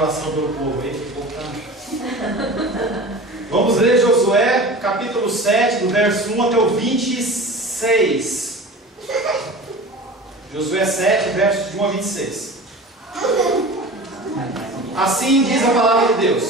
oração pelo povo aí, que o povo tá... Vamos ler Josué, capítulo 7, do verso 1 até o 26. Josué 7, versos de 1 a 26. Assim diz a palavra de Deus: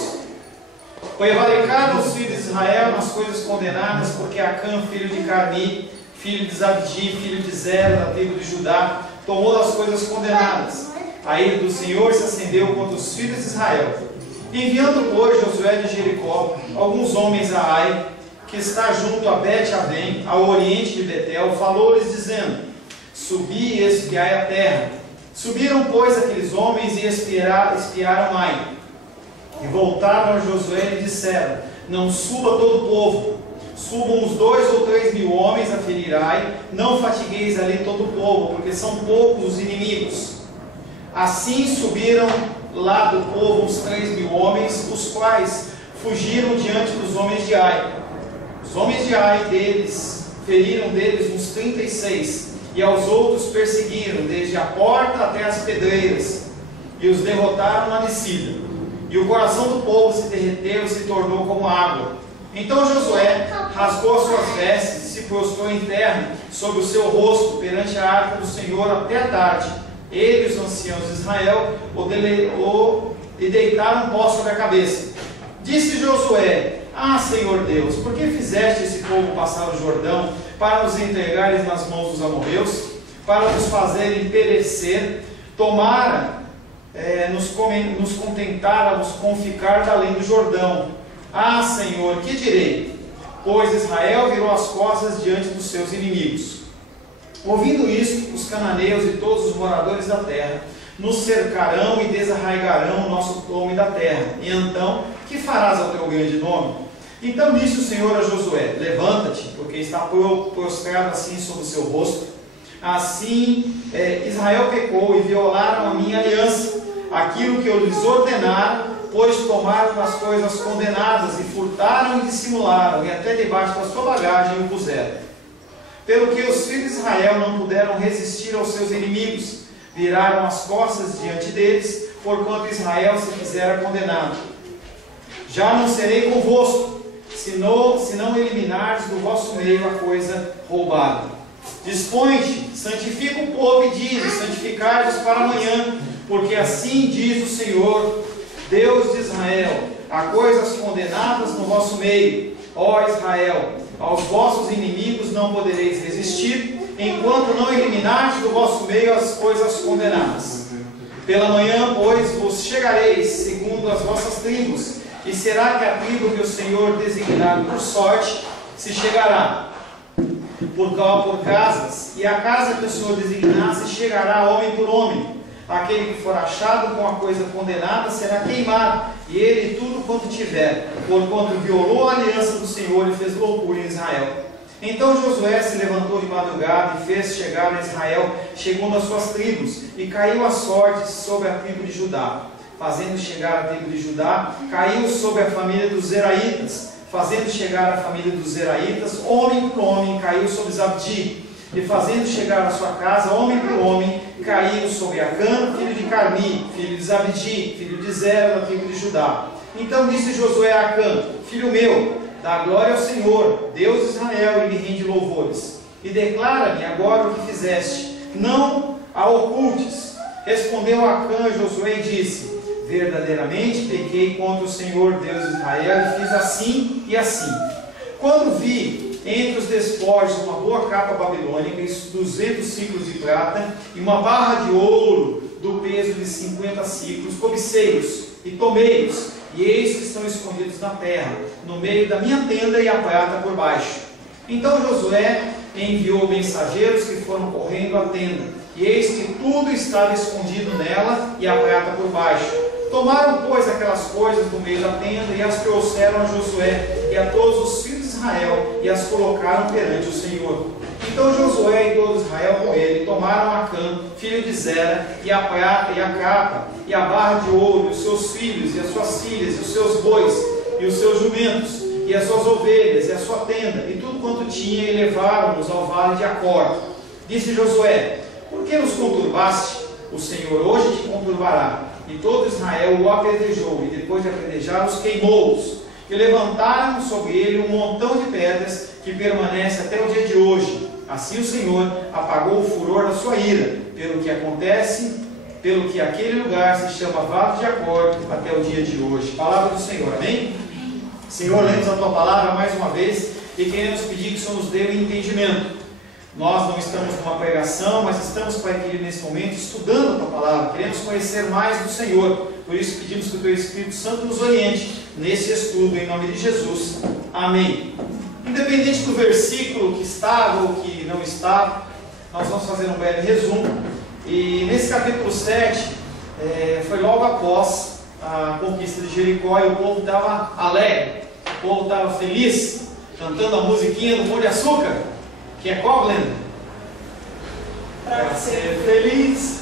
prevaricaram os filhos de Israel nas coisas condenadas, porque Acã, filho de Carmi, filho de Zabdi, filho de Zera, da tribo de Judá, tomou das coisas condenadas. A ira do Senhor se acendeu contra os filhos de Israel. Enviando, pois, Josué de Jericó alguns homens a Ai, que está junto a Bet-Avém, ao oriente de Betel, falou-lhes dizendo: subi e espiai a terra. Subiram, pois, aqueles homens e espiaram Ai. E voltaram a Josué e disseram: não suba todo o povo, subam uns 2 ou 3 mil homens a ferir Ai, não fatigueis ali todo o povo, porque são poucos os inimigos. Assim subiram lá do povo uns 3 mil homens, os quais fugiram diante dos homens de Ai. Os homens de Ai feriram deles uns 36, e aos outros perseguiram, desde a porta até as pedreiras, e os derrotaram na descida. E o coração do povo se derreteu e se tornou como água. Então Josué rasgou as suas vestes e se prostrou em terra sobre o seu rosto perante a arca do Senhor até a tarde. Ele e os anciãos de Israel e deitaram pó sobre a cabeça. Disse Josué: ah, Senhor Deus, por que fizeste esse povo passar o Jordão para nos entregares nas mãos dos amorreus, para nos fazerem perecer? Tomara nos contentáramos com ficar da além do Jordão. Ah, Senhor, que direi? Pois Israel virou as costas diante dos seus inimigos. Ouvindo isto, os cananeus e todos os moradores da terra nos cercarão e desarraigarão o nosso nome da terra. E então, que farás ao teu grande nome? Então disse o Senhor a Josué: levanta-te, porque está prostrado assim sobre o seu rosto. Assim Israel pecou e violaram a minha aliança, aquilo que eu lhes ordenara, pois tomaram as coisas condenadas e furtaram e dissimularam, e até debaixo da sua bagagem o puseram. Pelo que os filhos de Israel não puderam resistir aos seus inimigos, viraram as costas diante deles, porquanto Israel se fizera condenado. Já não serei convosco, se não eliminardes do vosso meio a coisa roubada. Dispõe-te, santifica o povo e diz: santificai-vos para amanhã, porque assim diz o Senhor, Deus de Israel: há coisas condenadas no vosso meio, ó Israel. Aos vossos inimigos não podereis resistir, enquanto não eliminardes do vosso meio as coisas condenadas. Pela manhã, pois, vos chegareis segundo as vossas tribos, e será que a tribo que o Senhor designar por sorte se chegará por casas, e a casa que o Senhor designar se chegará homem por homem. Aquele que for achado com a coisa condenada será queimado, e ele tudo quanto tiver, porquanto violou a aliança do Senhor e fez loucura em Israel. Então Josué se levantou de madrugada e fez chegar a Israel segundo as suas tribos, e caiu a sorte sobre a tribo de Judá. Fazendo chegar a tribo de Judá, caiu sobre a família dos Zeraitas. Fazendo chegar a família dos Zeraitas, homem por homem, caiu sobre Zabdi. E fazendo chegar a sua casa, homem por homem, caiu sobre Acã, filho de Carmi, filho de Zabdi, filho de Zera, da tribo de Judá. Então disse Josué a Acã: filho meu, dá glória ao Senhor, Deus de Israel, e lhe rende louvores. E declara-me agora o que fizeste, não a ocultes. Respondeu Acã a Josué e disse: verdadeiramente pequei contra o Senhor, Deus de Israel, e fiz assim e assim. Quando vi entre os despojos uma boa capa babilônica, 200 ciclos de prata, e uma barra de ouro do peso de 50 ciclos, cobicei-os e tomei-os, e eis que estão escondidos na terra, no meio da minha tenda, e a prata por baixo. Então Josué enviou mensageiros que foram correndo à tenda, e eis que tudo estava escondido nela, e a prata por baixo. Tomaram, pois, aquelas coisas do meio da tenda, e as trouxeram a Josué e a todos os filhos de Israel, e as colocaram perante o Senhor. Então Josué e todo Israel com ele tomaram Acã, filho de Zera, e a prata, e a capa, e a barra de ouro, e os seus filhos, e as suas filhas, e os seus bois, e os seus jumentos, e as suas ovelhas, e a sua tenda, e tudo quanto tinha, e levaram-nos ao vale de Acor. Disse Josué: por que nos conturbaste? O Senhor hoje te conturbará. e todo Israel o apedrejou, e depois de apedrejá-los, queimou-os, e levantaram sobre ele um montão de pedras que permanece até o dia de hoje. Assim o Senhor apagou o furor da sua ira, pelo que aquele lugar se chama Vado de Acor até o dia de hoje. Palavra do Senhor, amém? Senhor, lemos a tua palavra mais uma vez e queremos pedir que o Senhor nos dê o entendimento. Nós não estamos numa pregação, mas estamos, Pai querido, nesse momento estudando a tua palavra. Queremos conhecer mais do Senhor. Por isso pedimos que o teu Espírito Santo nos oriente nesse estudo, em nome de Jesus. Amém. Independente do versículo que estava ou que não estava, nós vamos fazer um breve resumo. E nesse capítulo 7, foi logo após a conquista de Jericó, e o povo estava alegre, o povo estava feliz, cantando a musiquinha do Pão de Açúcar, que é qual, Glenda? Para ser feliz.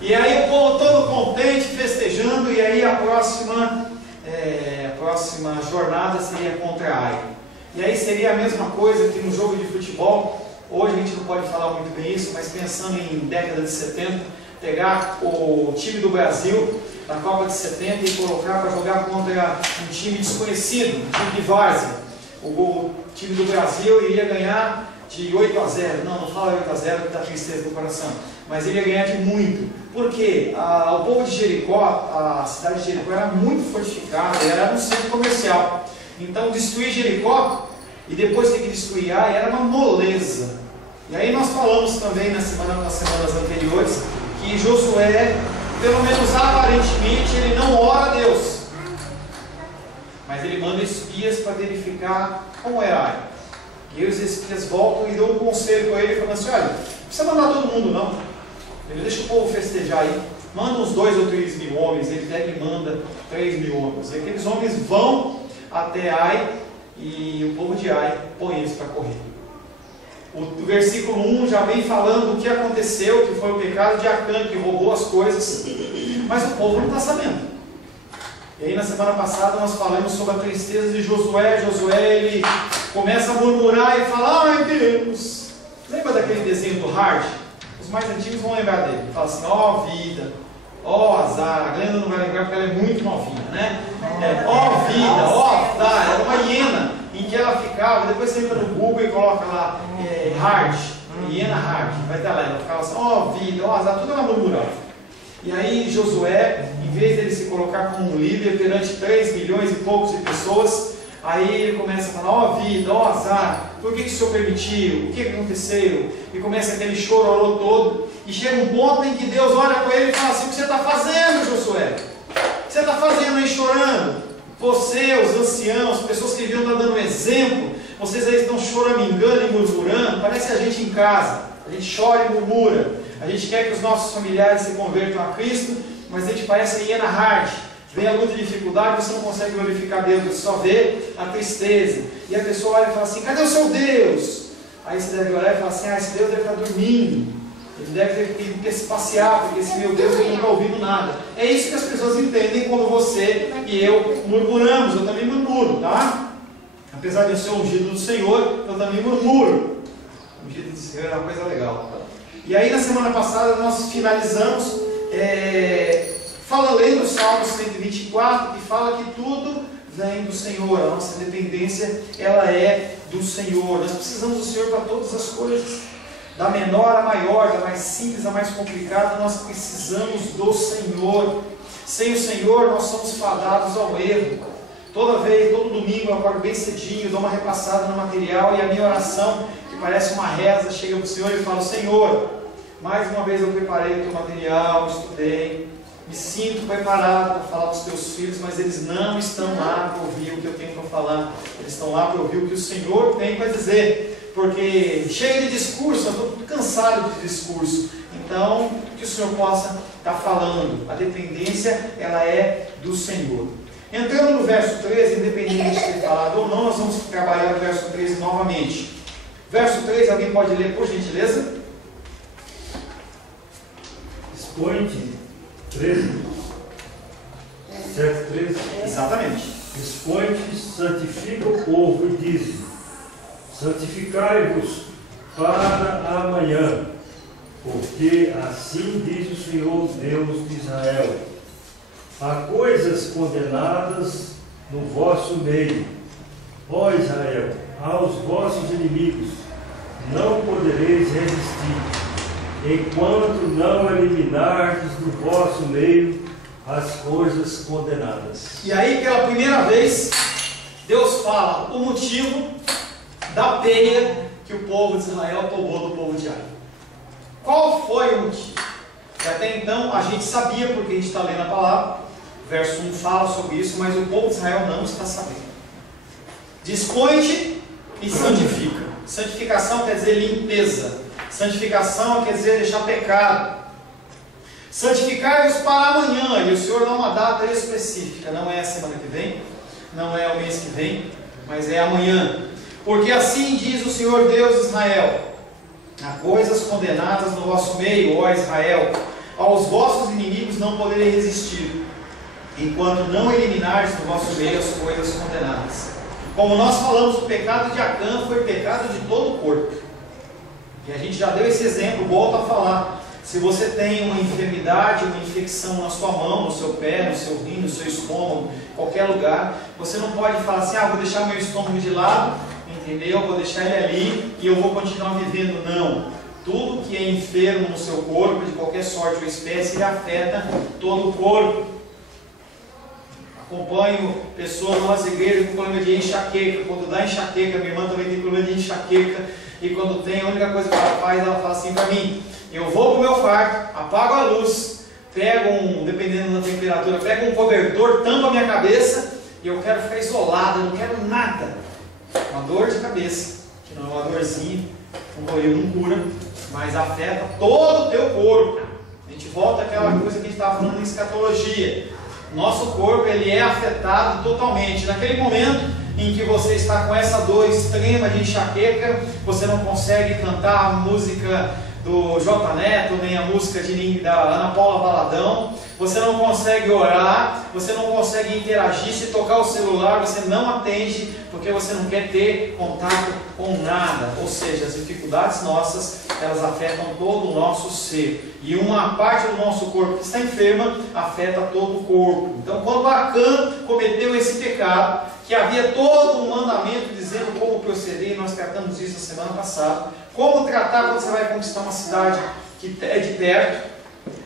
E aí o povo todo contente, festejando, e aí a próxima jornada seria contra a Ai. E aí seria a mesma coisa que no jogo de futebol. Hoje a gente não pode falar muito bem isso, mas pensando em década de 70, pegar o time do Brasil da Copa de 70 e colocar para jogar contra um time desconhecido, um time de várzea. O time do Brasil iria ganhar de 8-0, não fala 8-0 que dá tristeza do coração, mas ele ia ganhar de muito, porque o povo de Jericó, a cidade de Jericó era muito fortificada, era um centro comercial, então destruir Jericó e depois ter que destruir Ai era uma moleza. E aí nós falamos também nas semanas anteriores que Josué, pelo menos aparentemente, ele não ora a Deus, mas ele manda espias para verificar como era Ai. E aí os espias voltam e dão um conselho para ele, falando assim: olha, não precisa mandar todo mundo não, ele deixa o povo festejar aí, manda uns 2 ou 3 mil homens. Ele pega e manda 3 mil homens, e aqueles homens vão até Ai, e o povo de Ai põe eles para correr. O versículo 1 já vem falando o que aconteceu, que foi o pecado de Acã, que roubou as coisas, mas o povo não está sabendo. E aí na semana passada nós falamos sobre a tristeza de Josué. Josué, ele começa a murmurar e fala: ai Deus, lembra daquele desenho do Hard? Os mais antigos vão lembrar dele. Ele fala assim: ó vida, ó azar. A Glenda não vai lembrar porque ela é muito novinha, né? Ó vida, ó azar. Era uma hiena em que ela ficava. Depois você entra no Google e coloca lá Hard, hiena Hard, vai estar lá. Ela ficava assim: ó vida, ó azar, tudo ela murmurava. E aí Josué, em vez dele se colocar como um líder perante 3 milhões e poucos de pessoas, aí ele começa a falar: ó vida, ó azar, por que o Senhor permitiu? O que aconteceu? E começa aquele chororô todo, e chega um ponto em que Deus olha para ele e fala assim: o que você está fazendo, Josué? O que você está fazendo aí chorando? Você, os anciãos, pessoas que deviam estar dando exemplo, vocês aí estão choramingando e murmurando. Parece a gente em casa, a gente chora e murmura. A gente quer que os nossos familiares se convertam a Cristo, mas a gente parece a hiena Hard. Vem a luta de dificuldade, você não consegue glorificar Deus, você só vê a tristeza. E a pessoa olha e fala assim: cadê o seu Deus? Aí você deve olhar e falar assim: esse Deus deve estar dormindo, ele deve ter se passear, porque esse meu Deus não está ouvindo nada. É isso que as pessoas entendem quando você e eu murmuramos. Eu também murmuro, tá? Apesar de eu ser ungido do Senhor, eu também murmuro. Ungido do Senhor é uma coisa legal. E aí na semana passada nós finalizamos lendo o Salmo 124, que fala que tudo vem do Senhor. A nossa dependência, ela é do Senhor. Nós precisamos do Senhor para todas as coisas, da menor à maior, da mais simples à mais complicada. Nós precisamos do Senhor. Sem o Senhor nós somos fadados ao erro. Todo domingo eu acordo bem cedinho, dou uma repassada no material, e a minha oração, que parece uma reza, chega para o Senhor e fala: Senhor, mais uma vez eu preparei o teu material, estudei, me sinto preparado para falar para os teus filhos, mas eles não estão lá para ouvir o que eu tenho para falar. Eles estão lá para ouvir o que o Senhor tem para dizer, porque cheio de discurso, eu estou cansado de discurso. Então, que o Senhor possa estar falando. A dependência, ela é do Senhor. Entrando no verso 13, independente de ter falado ou não, nós vamos trabalhar o verso 13 novamente. Verso 13, alguém pode ler, por gentileza? Expõe-te, 13, 7, 13. Exatamente. Expõe-te, santifica o povo e diz: santificai-vos para amanhã, porque assim diz o Senhor Deus de Israel: há coisas condenadas no vosso meio. Ó Israel, aos vossos inimigos não podereis resistir, enquanto não eliminardes do vosso meio as coisas condenadas. E aí, pela primeira vez, Deus fala o motivo da peia que o povo de Israel tomou do povo de Ai. Qual foi o motivo? E até então a gente sabia, porque a gente está lendo a palavra, verso 1 fala sobre isso, mas o povo de Israel não está sabendo. Dispõe-te e santifica. Santificação quer dizer limpeza. Santificação quer dizer deixar pecado. Santificar-vos para amanhã, e o Senhor dá uma data específica, não é a semana que vem, não é o mês que vem, mas é amanhã. Porque assim diz o Senhor Deus de Israel: há coisas condenadas no vosso meio, ó Israel, aos vossos inimigos não poderei resistir, enquanto não eliminardes do vosso meio as coisas condenadas. Como nós falamos, o pecado de Acã foi pecado de todo o corpo, e a gente já deu esse exemplo, volto a falar. Se você tem uma enfermidade, uma infecção na sua mão, no seu pé, no seu rim, no seu estômago, qualquer lugar, você não pode falar assim: vou deixar meu estômago de lado, entendeu? Vou deixar ele ali e eu vou continuar vivendo. Não. Tudo que é enfermo no seu corpo, de qualquer sorte ou espécie, ele afeta todo o corpo. Acompanho pessoas nas igrejas com problema de enxaqueca. Quando dá enxaqueca, minha irmã também tem problema de enxaqueca, e quando tem, a única coisa que ela faz, ela fala assim para mim: eu vou para o meu quarto, apago a luz, pego dependendo da temperatura, pego um cobertor, tampo a minha cabeça, e eu quero ficar isolado, eu não quero nada. Uma dor de cabeça, que não é uma dorzinha, não cura, mas afeta todo o teu corpo. A gente volta àquela coisa que a gente estava falando em escatologia. Nosso corpo, ele é afetado totalmente. Naquele momento em que você está com essa dor extrema de enxaqueca, você não consegue cantar a música do J Neto, nem a música da Ana Paula Valadão, você não consegue orar, você não consegue interagir. Se tocar o celular, você não atende, porque você não quer ter contato com nada. Ou seja, as dificuldades nossas, elas afetam todo o nosso ser, e uma parte do nosso corpo que está enferma afeta todo o corpo. Então, quando Acã cometeu esse pecado, que havia todo um mandamento dizendo como proceder, e nós tratamos isso na semana passada, como tratar quando você vai conquistar uma cidade que é de perto,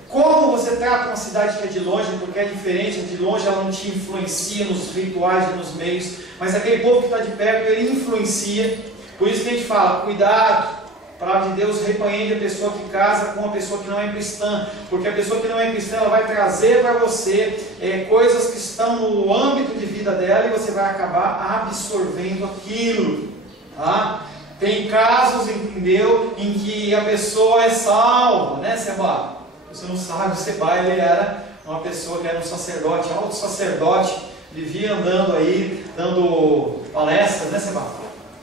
como você trata uma cidade que é de longe, porque é diferente. De longe ela não te influencia nos rituais e nos meios, mas aquele povo que está de perto, ele influencia. Por isso que a gente fala: cuidado, a palavra de Deus repreende a pessoa que casa com a pessoa que não é cristã, porque a pessoa que não é cristã, ela vai trazer para você coisas que estão no âmbito de vida dela, e você vai acabar absorvendo aquilo, tá? Tem casos, entendeu, em que a pessoa é salva, né, Seba? Você não sabe, o Seba, ele era uma pessoa que era um sacerdote, alto sacerdote, vivia andando aí, dando palestras, né, Seba?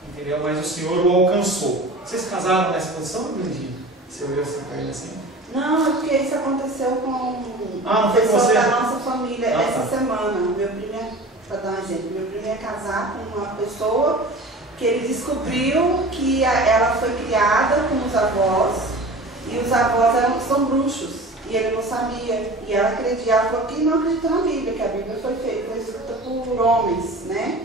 Entendeu? Mas o Senhor o alcançou. Vocês casaram nessa condição, Brandinho? Você olhou assim para ele assim? Não, é porque isso aconteceu com não foi pessoa você? da nossa família essa tá. semana. Meu primo, para dar um exemplo, meu primo ia casar com uma pessoa que ele descobriu que ela foi criada com os avós, e os avós são bruxos, e ele não sabia. E ela falou que não acredita na Bíblia, que a Bíblia foi escrita por homens, né?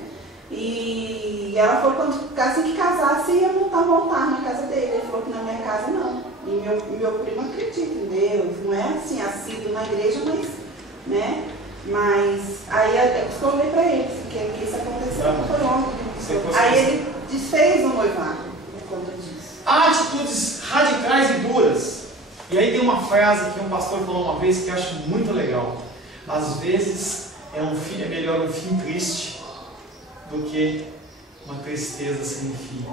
E ela falou que assim que casasse ia voltar na casa dele. Ele falou que na minha casa não. E meu primo acredita em Deus, não é assim, assíduo na igreja, mas, né? Mas aí eu falei para ele que isso aconteceu por ontem. Aí ele desfez o noivado por conta disso. Atitudes radicais e duras. E aí tem uma frase que um pastor falou uma vez que eu acho muito legal: às vezes é melhor um fim triste do que uma tristeza sem fim,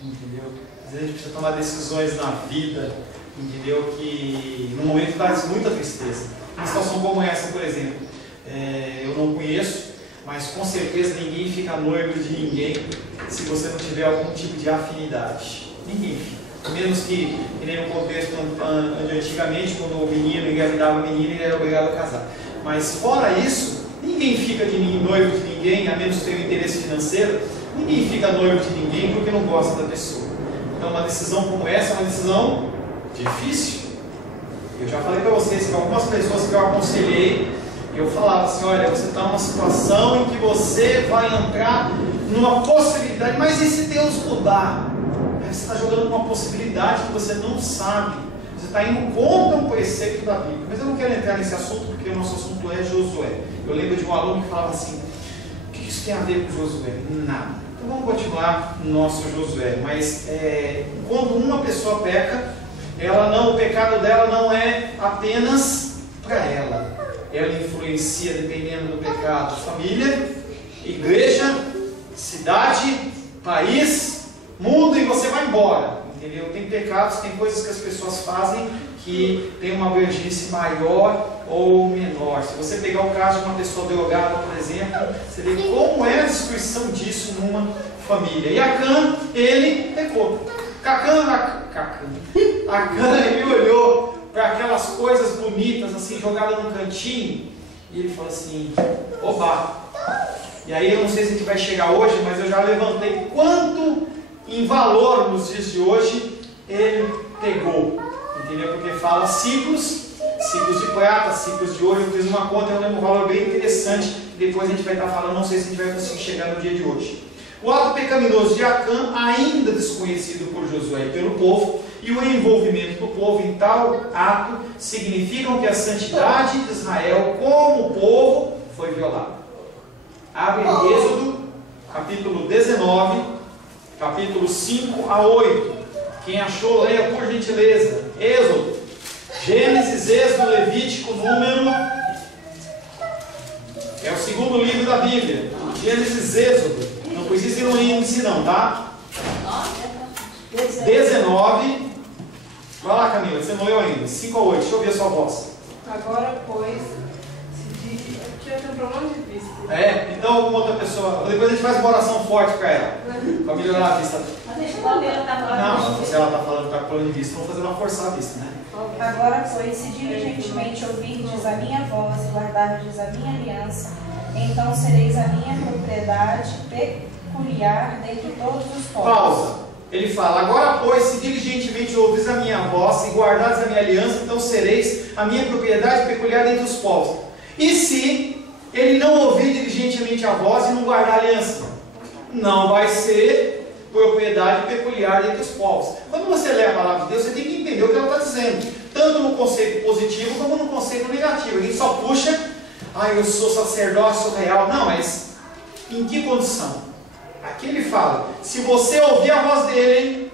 entendeu? Às vezes a gente precisa tomar decisões na vida, entendeu? Que no momento traz muita tristeza. Uma situação como essa, por exemplo, eu não conheço, mas com certeza ninguém fica noivo de ninguém se você não tiver algum tipo de afinidade. Ninguém fica. Menos que nem no contexto de antigamente, quando o menino engravidava a menina, ele era obrigado a casar. Mas fora isso, ninguém fica noivo de ninguém, a menos que tenha um interesse financeiro. Ninguém fica noivo de ninguém porque não gosta da pessoa. Então uma decisão como essa é uma decisão difícil. Eu já falei para vocês que algumas pessoas que eu aconselhei, Eu falava assim, olha, você está numa situação em que você vai entrar numa possibilidade, mas e se Deus mudar? Você está jogando uma possibilidade que você não sabe. Você está indo contra um preceito da Bíblia. Mas eu não quero entrar nesse assunto, porque o nosso assunto é Josué. Eu lembro de um aluno que falava assim, o que isso tem a ver com Josué? Nada. Então vamos continuar no nosso Josué. Mas quando uma pessoa peca, o pecado dela não é apenas para ela. Ela influencia, dependendo do pecado, família, igreja, cidade, país, mundo, e você vai embora. Entendeu? Tem pecados, tem coisas que as pessoas fazem que tem uma abrangência maior ou menor. Se você pegar o caso de uma pessoa drogada, por exemplo, você vê como é a destruição disso numa família. E Acã, ele pecou. Acã, ele olhou para aquelas coisas bonitas assim, jogadas no cantinho, e ele falou assim, oba. E aí eu não sei se a gente vai chegar hoje, mas eu já levantei quanto em valor nos dias de hoje ele pegou, entendeu? Porque fala ciclos de prata, ciclos de ouro. Eu fiz uma conta, eu lembro um valor bem interessante, depois a gente vai estar falando, não sei se a gente vai conseguir chegar no dia de hoje. O ato pecaminoso de Acã, ainda desconhecido por Josué e pelo povo, e o envolvimento do povo em tal ato significam que a santidade de Israel como povo foi violada. Abre em Êxodo, capítulo 19, capítulo 5 a 8. Quem achou, leia por gentileza. Êxodo, Gênesis, Êxodo, Levítico, Número. É o segundo livro da Bíblia. Gênesis, Êxodo. Não precisa ir no índice não, tá? 19. Vai lá, Camila, você não leu ainda. 5 a 8, deixa eu ouvir a sua voz. Agora, pois, se diz que eu tenho problema de vista. Então alguma outra pessoa. Depois a gente faz uma oração forte para ela. Para melhorar a vista. Mas deixa eu ver, ela está falando. Não, se ela está falando que está com problema de vista, vamos fazer uma forçar a vista, né? Agora, pois, se diligentemente ouvirdes a minha voz e guardardes a minha aliança, então sereis a minha propriedade peculiar dentre todos os povos. Pausa. Ele fala, agora pois, se diligentemente ouvis a minha voz e guardares a minha aliança, então sereis a minha propriedade peculiar dentre os povos. E se ele não ouvir diligentemente a voz e não guardar a aliança? Não vai ser propriedade peculiar dentre os povos. Quando você lê a palavra de Deus, você tem que entender o que ela está dizendo. Tanto no conceito positivo, como no conceito negativo. A gente só puxa, eu sou sacerdócio real. Não, mas em que condição? Aqui ele fala, se você ouvir a voz dele,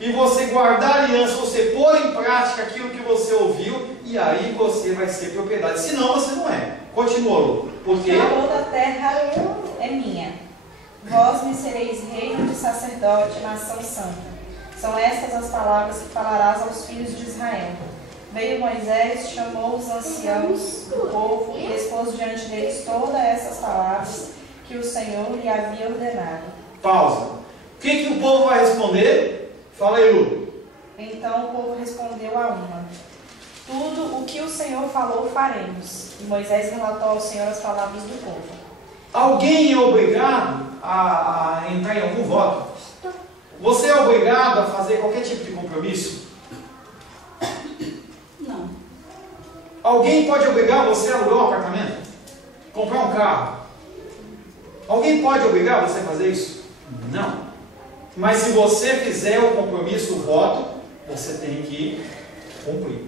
e você guardar a aliança, você pôr em prática aquilo que você ouviu, e aí você vai ser propriedade. Senão você não é. Continua, porque toda a terra é minha. Vós me sereis reino de sacerdote, nação santa. São estas as palavras que falarás aos filhos de Israel. Veio Moisés, chamou os anciãos do povo e expôs diante deles todas essas palavras que o Senhor lhe havia ordenado. Pausa. O que o povo vai responder? Fala aí, Lu. Então o povo respondeu a uma: tudo o que o Senhor falou faremos. E Moisés relatou ao Senhor as palavras do povo. Alguém é obrigado a entrar em algum voto? Você é obrigado a fazer qualquer tipo de compromisso? Não. Alguém pode obrigar você a alugar um apartamento? Comprar um carro? Alguém pode obrigar você a fazer isso? Não. Mas se você fizer o compromisso, o voto, você tem que cumprir.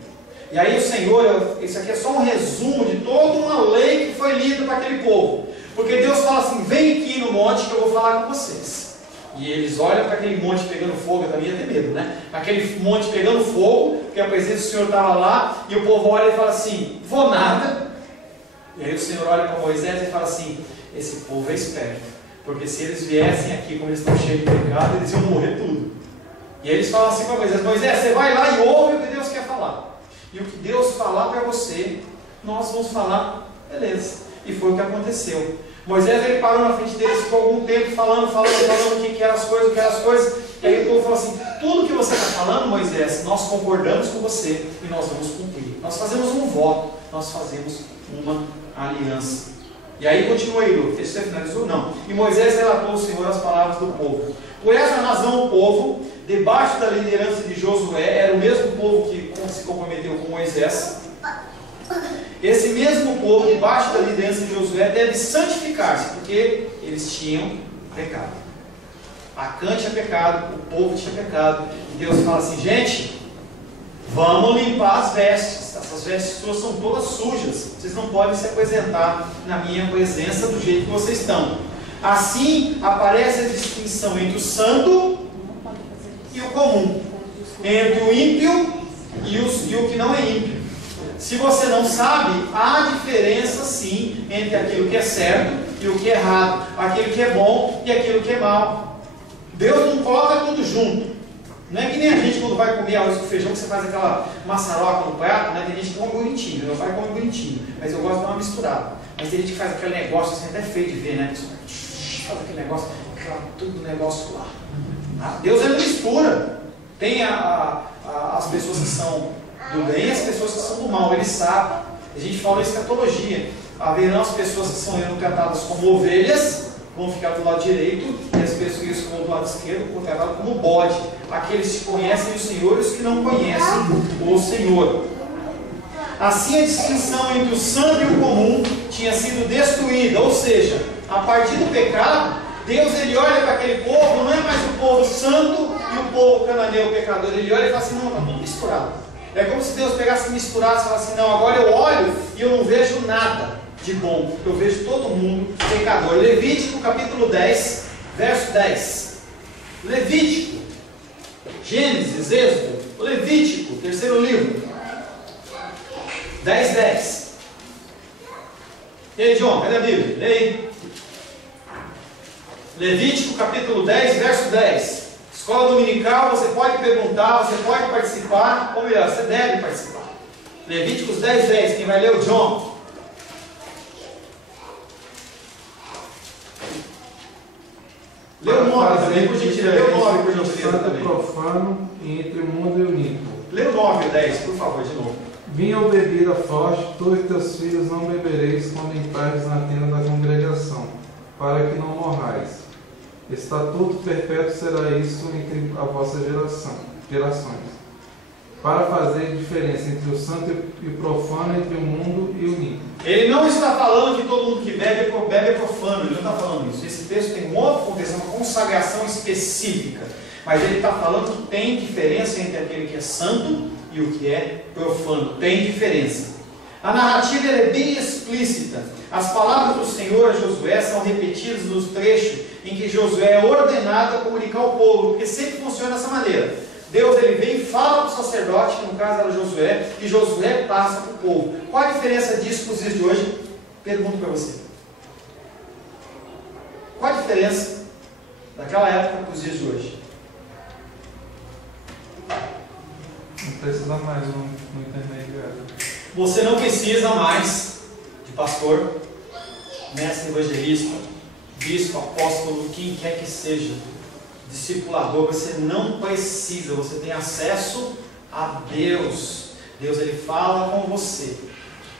E aí o Senhor, isso aqui é só um resumo de toda uma lei que foi lida para aquele povo. Porque Deus fala assim, vem aqui no monte que eu vou falar com vocês. E eles olham para aquele monte pegando fogo, eu também ia ter medo, né? Aquele monte pegando fogo, porque a presença do Senhor estava lá, e o povo olha e fala assim, vou nada. E aí o Senhor olha para Moisés e fala assim, esse povo é esperto, porque se eles viessem aqui como eles estão cheios de pecado, eles iam morrer tudo. E aí eles falam assim para Moisés, Moisés, você vai lá e ouve o que Deus quer falar. E o que Deus falar para você, nós vamos falar, beleza. E foi o que aconteceu. Moisés, ele parou na frente deles por algum tempo, falando o que eram as coisas, E aí o povo falou assim, tudo que você está falando, Moisés, nós concordamos com você e nós vamos cumprir. Nós fazemos um voto, nós fazemos uma aliança. E aí continua aí, Lu, você finalizou? Não. E Moisés relatou ao Senhor as palavras do povo. Por essa razão o povo, debaixo da liderança de Josué, era o mesmo povo que se comprometeu com Moisés. esse mesmo povo, debaixo da liderança de Josué, deve santificar-se, porque eles tinham pecado. Acã tinha pecado, o povo tinha pecado, e Deus fala assim: gente, vamos limpar as vestes, essas vestes suas são todas sujas, vocês não podem se apresentar na minha presença do jeito que vocês estão. Assim aparece a distinção entre o santo e o comum, entre o ímpio e o que não é ímpio. Se você não sabe, há diferença sim entre aquilo que é certo e o que é errado, aquilo que é bom e aquilo que é mal. Deus não coloca tudo junto. Não é que nem a gente quando vai comer arroz com feijão, que você faz aquela maçaroca no prato, né? Tem gente que come bonitinho, meu pai come bonitinho, mas eu gosto de dar uma misturada. Mas tem gente que faz aquele negócio assim, até feio de ver, né? Faz aquele negócio, tudo negócio lá. Deus ele mistura. Tem as pessoas que são do bem e as pessoas que são do mal, ele sabe. A gente fala em escatologia. Haverão as pessoas que são tratadas como ovelhas, vão ficar do lado direito, e as pessoas que vão do lado esquerdo vão tratadas como bode. Aqueles que conhecem o Senhor e os que não conhecem o Senhor. Assim a distinção entre o santo e o comum tinha sido destruída, ou seja, a partir do pecado, Deus ele olha para aquele povo, não é mais o povo santo e o povo cananeu pecador, ele olha e fala assim: não, está tudo misturado. É como se Deus pegasse misturado e falasse assim: não, agora eu olho e eu não vejo nada de bom, eu vejo todo mundo pecador. Levítico capítulo 10, verso 10. Levítico, Gênesis, Êxodo, Levítico, terceiro livro, 10, 10. E aí, João, cadê a Bíblia? Lê aí. Levítico capítulo 10, verso 10. Escola dominical, você pode perguntar, você pode participar, ou melhor, você deve participar. Levíticos 10, 10, quem vai ler? O John. Lê o 9 também, por gentileza. Lê o 9 por gentileza também. Profano e entre o mundo e o ímpio. Lê o 9 e o 10, por favor, de novo. Vinho ou bebida forte, tu e teus filhos não bebereis quando entrares na tenda da congregação, para que não morrais. Estatuto perpétuo será isso entre a vossa gerações, para fazer diferença entre o santo e o profano, entre o mundo e o ímpio. Ele não está falando que todo mundo que bebe é profano, ele não está falando isso. Esse texto tem um outro contexto, uma consagração específica. Mas ele está falando que tem diferença entre aquele que é santo e o que é profano. Tem diferença. A narrativa é bem explícita. As palavras do Senhor a Josué são repetidas nos trechos em que Josué é ordenado a comunicar ao povo, porque sempre funciona dessa maneira. Deus ele vem e fala para o sacerdote, que no caso era Josué, e Josué passa para o povo. Qual a diferença disso para os dias de hoje? Pergunto para você. Qual a diferença daquela época para os dias de hoje? Não precisa mais um intermediário. Você não precisa mais de pastor, mestre evangelista, bispo, apóstolo, quem quer que seja, discipulador. Você não precisa, você tem acesso a Deus. Deus ele fala com você,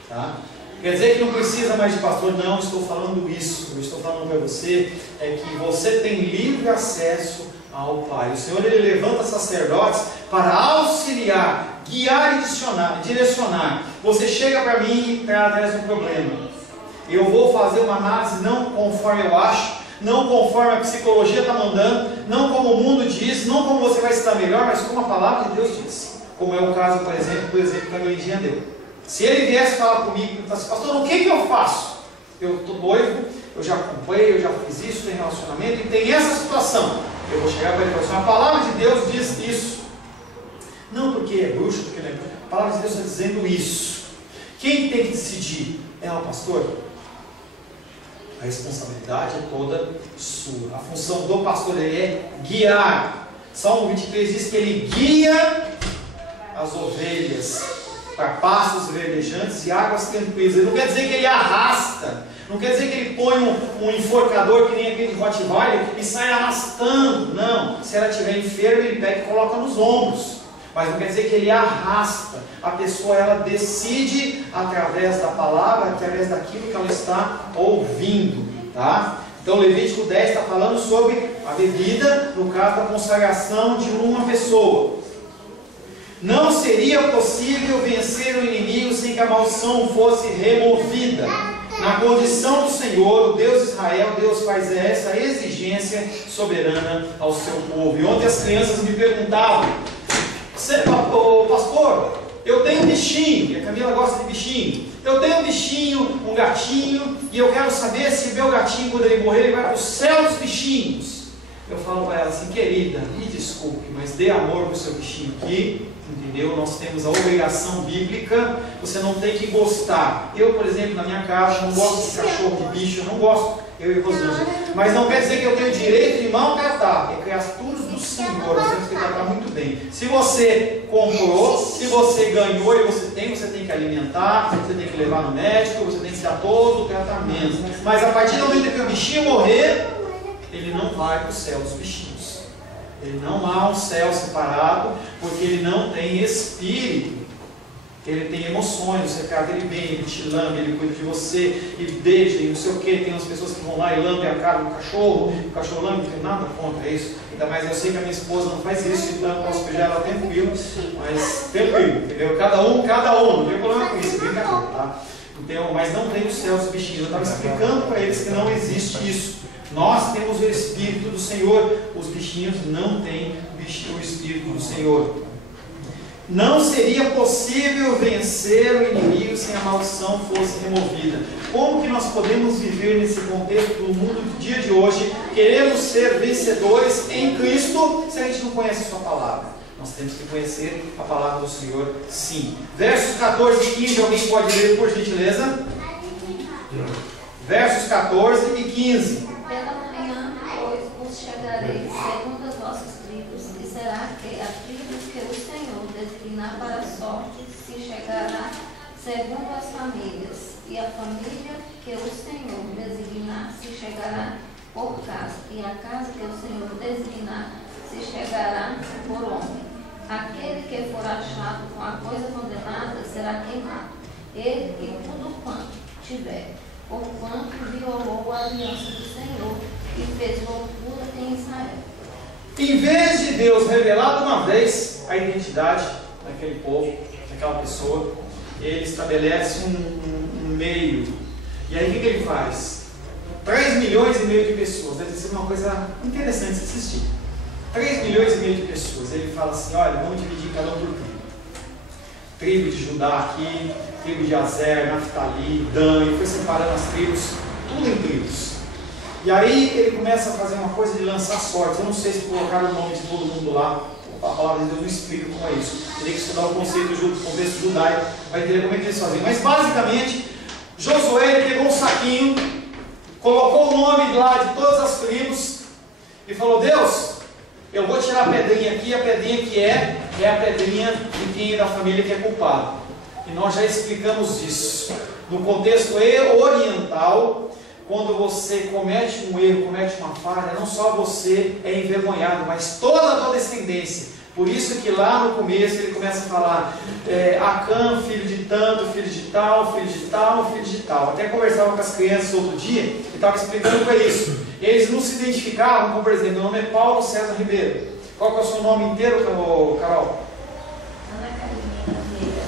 tá? Quer dizer que não precisa mais de pastor? Não estou falando isso. Eu estou falando para você é que você tem livre acesso ao Pai. O Senhor ele levanta sacerdotes para auxiliar, guiar e direcionar. Você chega para mim e traz um problema. Eu vou fazer uma análise não conforme eu acho, não conforme a psicologia está mandando, não como o mundo diz, não como você vai estar melhor, mas como a palavra de Deus diz. Como é o caso, por exemplo, que a Glendinha deu. Se ele viesse falar comigo e perguntasse: pastor, o que eu faço? Eu estou noivo, eu já comprei, eu já fiz isso, tem relacionamento e tem essa situação. Eu vou chegar para ele e falar assim: a palavra de Deus diz isso. Não porque é bruxo, porque não é bruxo. A palavra de Deus está dizendo isso. Quem tem que decidir é o pastor? A responsabilidade é toda sua. A função do pastor é guiar. Salmo 23 diz que ele guia as ovelhas para pastos verdejantes e águas tranquilas. Ele não quer dizer que ele arrasta. Não quer dizer que ele põe um enforcador que nem aquele Rottweiler e sai arrastando. Não. Se ela estiver enferma, ele pega e coloca nos ombros. Mas não quer dizer que ele arrasta. A pessoa ela decide através da palavra, através daquilo que ela está ouvindo, tá? Então Levítico 10 está falando sobre a bebida, no caso da consagração de uma pessoa. Não seria possível vencer o inimigo sem que a maldição fosse removida. Na condição do Senhor, o Deus de Israel, Deus faz essa exigência soberana ao seu povo. E ontem as crianças me perguntavam: pastor, eu tenho um bichinho, e a Camila gosta de bichinho. Eu tenho um bichinho, um gatinho, e eu quero saber se meu gatinho, quando ele morrer, ele vai para o céu dos bichinhos. Eu falo para ela assim: querida, me desculpe, mas dê amor para o seu bichinho aqui, entendeu? Nós temos a obrigação bíblica, você não tem que gostar. Eu, por exemplo, na minha casa, não gosto de cachorro, de bicho, eu não gosto, eu e Rosângela. Mas não quer dizer que eu tenho direito de maltratar, é criaturas do Senhor, nós temos que tratar muito bem. Se você comprou, se você ganhou e você tem que alimentar, você tem que levar no médico, você tem que dar todo o tratamento. Mas a partir do momento que o bichinho morrer, ele não vai para o céu dos bichinhos. Ele não há um céu separado, porque ele não tem espírito. Ele tem emoções, você trata ele bem, ele te lambe, ele cuida de você, ele beija e não sei o que. Tem umas pessoas que vão lá e lambem a cara do cachorro, o cachorro lambe, não tem nada contra isso. Ainda mais eu sei que a minha esposa não faz isso, então eu posso beijar ela tranquilo, mas tranquilo, entendeu? Cada um, não tem problema com isso, brincadeira, tá? Então, mas não tem o céu dos bichinhos. Eu estava explicando para eles que não existe isso. Nós temos o Espírito do Senhor, os bichinhos não têm o Espírito do Senhor. Não seria possível vencer o inimigo sem a maldição fosse removida. Como que nós podemos viver nesse contexto do mundo do dia de hoje? Queremos ser vencedores em Cristo se a gente não conhece a sua palavra. Nós temos que conhecer a palavra do Senhor, sim. Versos 14 e 15, alguém pode ler por gentileza? Versos 14 e 15. Pela manhã, pois, vos chegareis segundo as vossas tribos, e será que a tribo que o Senhor designar para a sorte se chegará segundo as famílias, e a família que o Senhor designar se chegará por casa, e a casa que o Senhor designar se chegará por homem. Aquele que for achado com a coisa condenada será queimado, ele e tudo quanto tiver, porquanto violou a aliança do Senhor e fez loucura em Israel. Em vez de Deus revelar de uma vez a identidade daquele povo, daquela pessoa, ele estabelece um meio. E aí o que ele faz? 3,5 milhões de pessoas, deve ser uma coisa interessante de assistir. 3,5 milhões de pessoas. Ele fala assim: olha, vamos dividir cada um por tribo. Tribo de Judá aqui, tribo de Azer, Naftali, Dan, e foi separando as tribos, tudo em tribos. E aí ele começa a fazer uma coisa de lançar sortes. Eu não sei se colocaram o nome de todo mundo lá, a palavra de Deus não explica como é isso. Teria que estudar o conceito do contexto judaico, vai entender como é que eles fazem. Mas basicamente, Josué pegou um saquinho, colocou o nome lá de todas as tribos e falou: Deus, eu vou tirar a pedrinha aqui, a pedrinha que é a pedrinha de quem é da família que é culpado. E nós já explicamos isso. No contexto oriental, quando você comete um erro, comete uma falha, não só você é envergonhado, mas toda a tua descendência. Por isso que lá no começo ele começa a falar Acã, filho de tanto, filho de tal, filho de tal, filho de tal. Até conversava com as crianças outro dia e estava explicando para isso. Eles não se identificavam, como por exemplo, meu nome é Paulo César Ribeiro. Qual que é o seu nome inteiro, Carol? Ana Carolina Vieira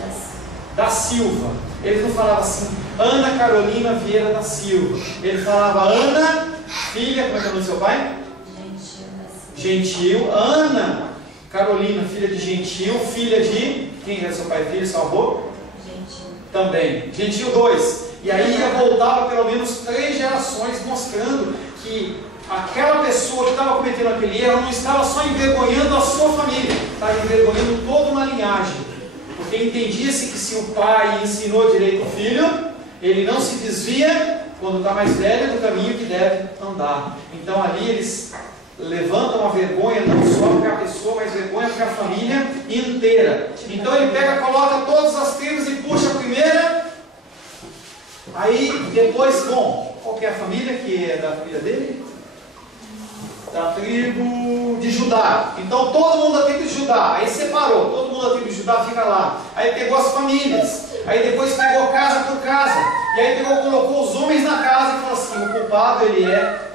da Silva. Eles não falavam assim, Ana Carolina Vieira da Silva. Ele falava Ana, filha, como é que é o nome do seu pai? Gentil. Ana Carolina, filha de Gentil, filha de... Quem é seu pai? Filho, seu avô? Gentil. Também. Gentil 2. E aí voltava pelo menos 3 gerações mostrando que aquela pessoa que estava cometendo aquele erro não estava só envergonhando a sua família, estava envergonhando toda uma linhagem. Porque entendia-se que se o pai ensinou direito ao filho, ele não se desvia, quando está mais velho, do caminho que deve andar. Então ali eles levantam a vergonha não só para a pessoa, mas vergonha para a família inteira. Então ele pega, coloca todas as tribos e puxa a primeira. Aí depois, bom, qual que é a família que é da filha dele? Da tribo de Judá. Então todo mundo da tribo de Judá. Aí separou, todo mundo da tribo de Judá fica lá. Aí pegou as famílias. Aí depois pegou casa por casa. E aí pegou, colocou os homens na casa e falou assim: o culpado ele é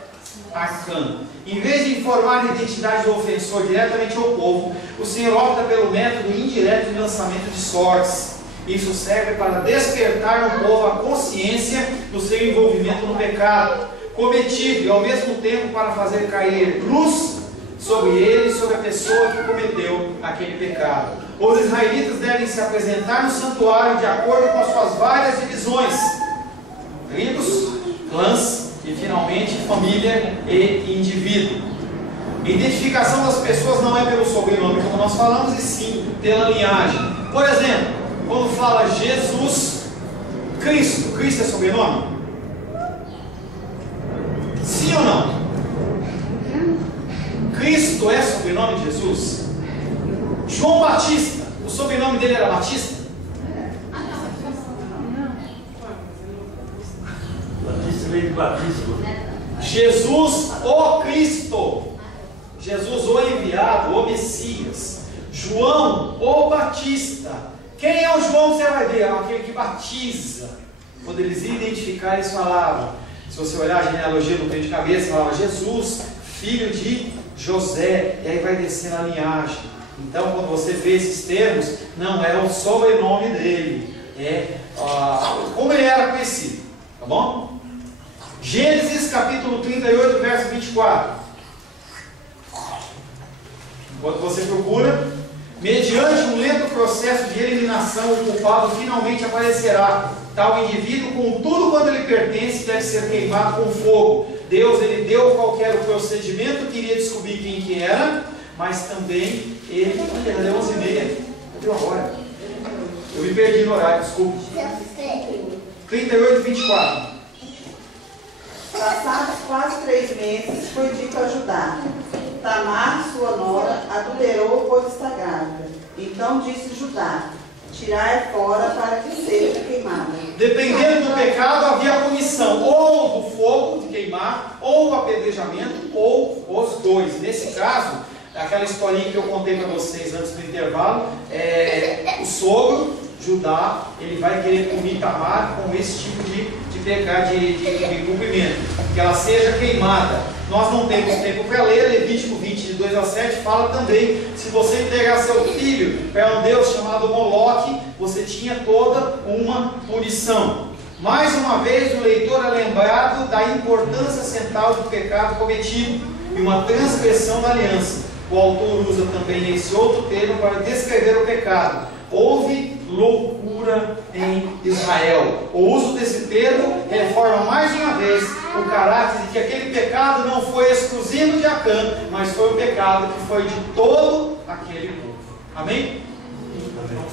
Acã. Em vez de informar a identidade do ofensor diretamente ao povo, o Senhor opta pelo método indireto de lançamento de sortes. Isso serve para despertar no povo a consciência do seu envolvimento no pecado cometido e ao mesmo tempo para fazer cair luz sobre ele e sobre a pessoa que cometeu aquele pecado. Os israelitas devem se apresentar no santuário de acordo com as suas várias divisões: tribos, clãs e finalmente família e indivíduo. A identificação das pessoas não é pelo sobrenome, como nós falamos, e sim pela linhagem. Por exemplo, quando fala Jesus Cristo, Cristo é sobrenome? Sim ou não? Cristo é sobrenome de Jesus? João Batista, o sobrenome dele era Batista? Batista veio de batismo. Jesus, o Cristo. Jesus, o enviado, o Messias. João, o Batista. Quem é o João? Você vai ver, aquele que batiza. Quando eles identificaram, eles falavam, se você olhar a genealogia do meio de cabeça, falava Jesus, filho de José, e aí vai descendo a linhagem. Então, quando você vê esses termos, não é o sobrenome dele, é como ele era conhecido, tá bom? Gênesis capítulo 38, verso 24. Enquanto você procura, mediante um lento processo de eliminação, o culpado finalmente aparecerá. Tal indivíduo, com tudo quanto ele pertence, deve ser queimado com fogo. Deus, ele deu qualquer procedimento, queria descobrir quem que era, mas também ele... Olha, já deu 11h30. Deu agora. Eu me perdi no horário, desculpe. 38, 24. Passados quase 3 meses, foi dito a Judá: Tamar, sua nora, adulterou, pois está grávida. Então disse Judá: tirai fora para que seja queimada. Dependendo do pecado, havia a punição, ou do fogo de queimar, ou o apedrejamento, ou os dois. Nesse caso, aquela historinha que eu contei para vocês antes do intervalo, o sogro, Judá, ele vai querer punir Tamar com esse tipo de pecado, de cumprimento, que ela seja queimada. Nós não temos tempo para ler, Levítico 20, de 2 a 7, fala também, se você entregar seu filho para um deus chamado Moloque, você tinha toda uma punição. Mais uma vez, o leitor é lembrado da importância central do pecado cometido e uma transgressão da aliança. O autor usa também esse outro termo para descrever o pecado. Houve loucura em Israel. O uso desse termo reforma mais uma vez o caráter de que aquele pecado não foi exclusivo de Acã, mas foi um pecado que foi de todo aquele povo. Amém? Amém.